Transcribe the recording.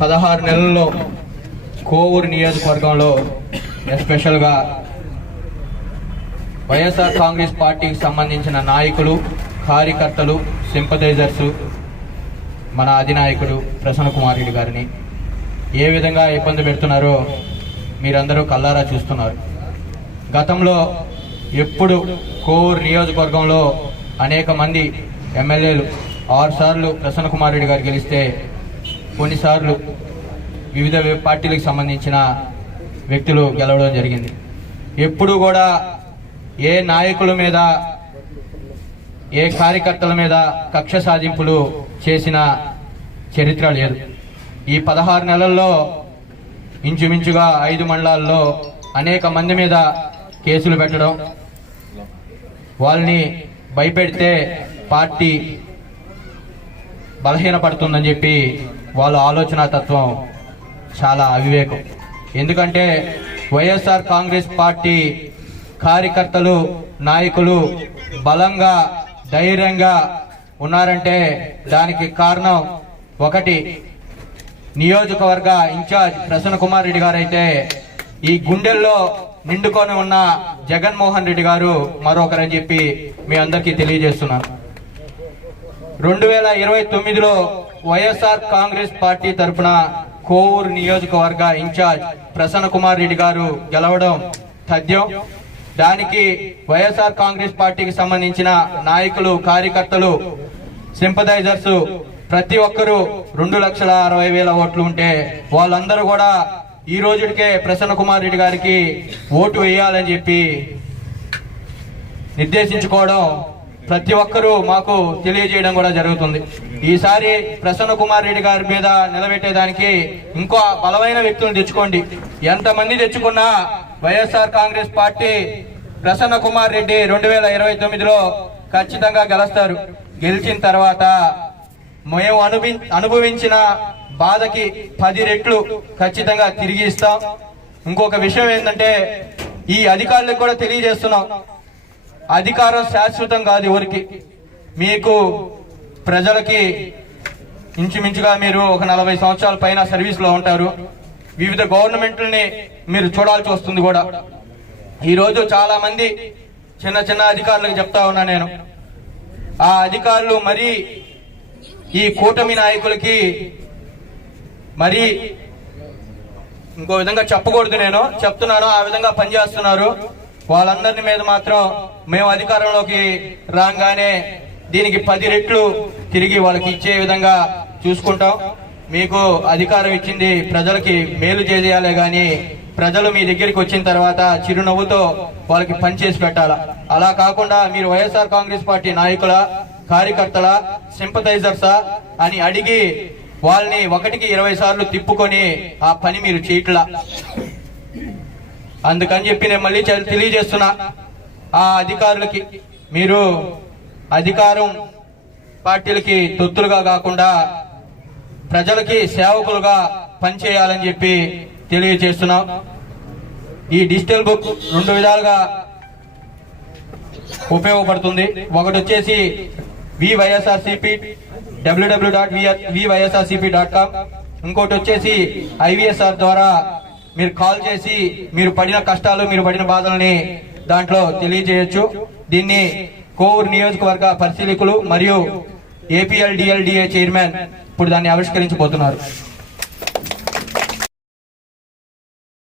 పదహారు నెలల్లో కోవూరు నియోజకవర్గంలో ఎస్పెషల్గా వైఎస్ఆర్ కాంగ్రెస్ పార్టీకి సంబంధించిన నాయకులు కార్యకర్తలు సింపథైజర్స్ మన అధినాయకుడు ప్రసన్న కుమార్ రెడ్డి గారిని ఏ విధంగా ఇబ్బంది పెడుతున్నారో మీరందరూ కల్లారా చూస్తున్నారు. గతంలో ఎప్పుడు కోవూరు నియోజకవర్గంలో అనేక మంది ఎమ్మెల్యేలు ఆరుసార్లు ప్రసన్న కుమార్ రెడ్డి గారు గెలిస్తే కొన్నిసార్లు వివిధ పార్టీలకు సంబంధించిన వ్యక్తులు గెలవడం జరిగింది. ఎప్పుడు కూడా ఏ నాయకుల మీద ఏ కార్యకర్తల మీద కక్ష సాధింపులు చేసిన చరిత్ర లేదు. ఈ పదహారు నెలల్లో ఇంచుమించుగా ఐదు మండలాల్లో అనేక మంది మీద కేసులు పెట్టడం వాళ్ళని భయపెడితే పార్టీ బలహీనపడుతుందని చెప్పి వాళ్ళ ఆలోచన తత్వం చాలా అవివేకం. ఎందుకంటే వైఎస్ఆర్ కాంగ్రెస్ పార్టీ కార్యకర్తలు నాయకులు బలంగా ధైర్యంగా ఉన్నారంటే దానికి కారణం ఒకటి. నియోజకవర్గ ఇన్ఛార్జ్ ప్రసన్న కుమార్ రెడ్డి గారు అయితే ఈ గుండెల్లో నిండుకొని ఉన్న జగన్మోహన్ రెడ్డి గారు మరొకరని చెప్పి మీ అందరికీ తెలియజేస్తున్నాను. రెండు వేల ఇరవై తొమ్మిదిలో వైఎస్ఆర్ కాంగ్రెస్ పార్టీ తరఫున కోవూరు నియోజకవర్గ ఇన్ఛార్జ్ ప్రసన్న కుమార్ రెడ్డి గారు గెలవడం తథ్యం. దానికి వైఎస్ఆర్ కాంగ్రెస్ పార్టీకి సంబంధించిన నాయకులు కార్యకర్తలు సింపథైజర్స్ ప్రతి ఒక్కరూ రెండు లక్షల అరవై వేల ఓట్లు ఉంటే వాళ్ళందరూ కూడా ఈ రోజుడికే ప్రసన్న కుమార్ రెడ్డి గారికి ఓటు వేయాలని చెప్పి నిర్దేశించుకోవడం ప్రతి ఒక్కరూ మాకు తెలియజేయడం కూడా జరుగుతుంది. ఈసారి ప్రసన్న కుమార్ రెడ్డి గారి మీద నిలబెట్టేదానికి ఇంకో బలమైన వ్యక్తులను తెచ్చుకోండి. ఎంతమంది తెచ్చుకున్నా వైఎస్ఆర్ కాంగ్రెస్ పార్టీ ప్రసన్న కుమార్ రెడ్డి రెండు వేల ఇరవై తొమ్మిదిలో ఖచ్చితంగా గెలుస్తారు. గెలిచిన తర్వాత మేము అనుభవి అనుభవించిన బాధకి పది రెట్లు ఖచ్చితంగా తిరిగి ఇస్తాం. ఇంకొక విషయం ఏంటంటే ఈ అధికారులకు కూడా తెలియజేస్తున్నాం. అధికారం శాశ్వతం కాదు ఎవరికి. మీకు ప్రజలకి ఇంచుమించుగా మీరు ఒక నలభై సంవత్సరాల పైన సర్వీస్లో ఉంటారు. వివిధ గవర్నమెంట్లని మీరు చూడాల్సి వస్తుంది కూడా. ఈ రోజు చిన్న చిన్న అధికారులకు చెప్తా ఉన్నా నేను. ఆ అధికారులు మరీ ఈ కూటమి నాయకులకి మరి ఇంకో విధంగా చెప్పకూడదు నేను. చెప్తున్నాను ఆ విధంగా పనిచేస్తున్నారు. వాళ్ళందరి మీద మాత్రం మేము అధికారంలోకి రాగానే దీనికి పది రెట్లు తిరిగి వాళ్ళకి ఇచ్చే విధంగా చూసుకుంటాం. మీకు అధికారం ఇచ్చింది ప్రజలకి మేలు చేయాలే గాని ప్రజలు మీ దగ్గరికి వచ్చిన తర్వాత చిరునవ్వుతో వాళ్ళకి పనిచేసి పెట్టాలా. అలా కాకుండా మీరు వైఎస్ఆర్ కాంగ్రెస్ పార్టీ నాయకుల కార్యకర్తల సింపథైజర్సా అని అడిగి వాళ్ళని ఒకటికి ఇరవై సార్లు తిప్పుకొని ఆ పని మీరు చేయట్లా. అందుకని చెప్పి నేను మళ్ళీ తెలియజేస్తున్నా ఆ అధికారులకి. మీరు అధికారం పార్టీలకి తొత్తులుగా కాకుండా ప్రజలకి సేవకులుగా పనిచేయాలని చెప్పి తెలియజేస్తున్నాం. ఈ డిజిటల్ బుక్ రెండు విధాలుగా ఉపయోగపడుతుంది. ఒకటి వచ్చేసి వివైఎస్ఆర్సిపి WW dot YSRCP dot com ఇంకోటి వచ్చేసి ఐవిఎస్ఆర్ ద్వారా మీరు కాల్ చేసి మీరు పడిన కష్టాలు మీరు పడిన బాధల్ని దాంట్లో తెలియజేయచ్చు. దీన్ని కోవూరు నియోజకవర్గ పరిశీలకులు మరియు ఏపీఎల్ డిఎల్డిఏ చైర్మన్ ఇప్పుడు దాన్ని ఆవిష్కరించబోతున్నారు.